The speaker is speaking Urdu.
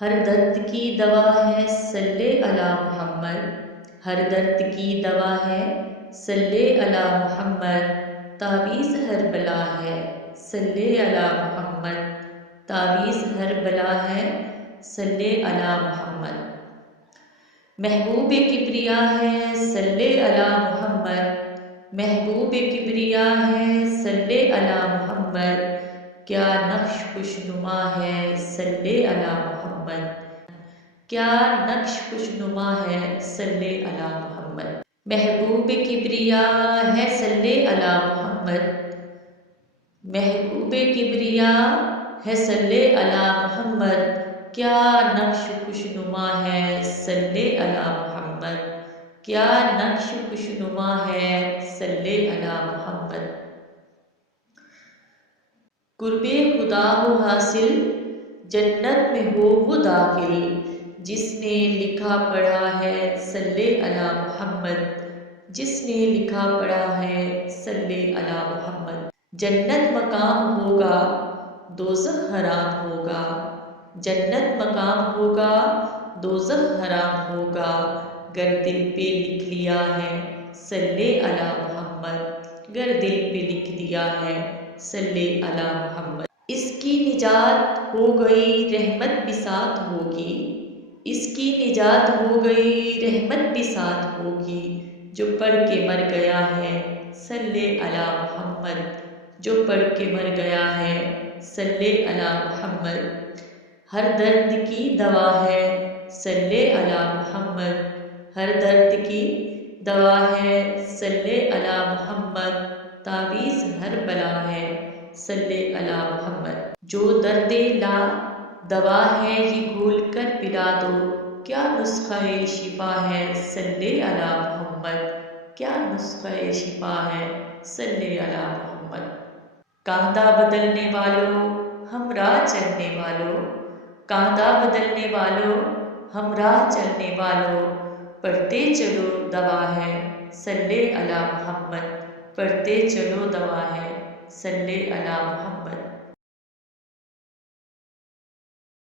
ہر درد کی دوا ہے صلی علی محمد، ہر درد کی دوا ہے صلی علی محمد، تعویذ ہر بلا ہے صلی علی محمد، تعویذ ہر بلا ہے صلی علی محمد، محبوب کبریا ہے صلی علی محمد، محبوب کبریا ہے صلی علی محمد، کیا نقش خوشنما ہے صلی علی محمد، کیا نقش خوشنما ہے صلی علی محمد، محبوب کبریا ہے صلی علی محمد، محبوب کبریا ہے صلی علی محمد، کیا نقش خوشنما ہے صلی علی محمد، کیا نقش خوشنما ہے صلی علی محمد، قرب خدا ہو حاصل جنت میں ہو وہ داخل، جس نے لکھا پڑھا ہے صلی علی محمد، جس نے لکھا پڑھا ہے صلی علی محمد، جنت مقام ہوگا دوزخ حرام ہوگا، جنت مقام ہوگا دوزخ حرام ہوگا، گر دل پہ لکھ لیا ہے صلی علی محمد، گر دل پہ لکھ دیا ہے صلی علی محمد، اس کی نجات ہو گئی رحمت بھی ساتھ ہوگی، اس کی نجات ہو گئی رحمت بھی ساتھ ہوگی، جو پڑھ کے مر گیا ہے صلی علی محمد، جو پڑھ کے مر گیا ہے صلی علی محمد، ہر درد کی دوا ہے صلی علی محمد، ہر درد کی دوا ہے صلی علی محمد، تعویذ ہر بلا ہے صلی علی محمد، جو درد لا دوا ہے یہ گھول کر پلا دو، کیا نسخہ شفا ہے صلی علی محمد، کیا نسخہ شفا ہے صلی علی محمد، کاندھا بدلنے والوں ہم راہ چلنے والوں، کاندھا بدلنے والوں ہم راہ چلنے والوں، پڑھتے چلو دوا ہے صلی علی محمد، پڑھتے چلو دوا ہے صلی علی محمد۔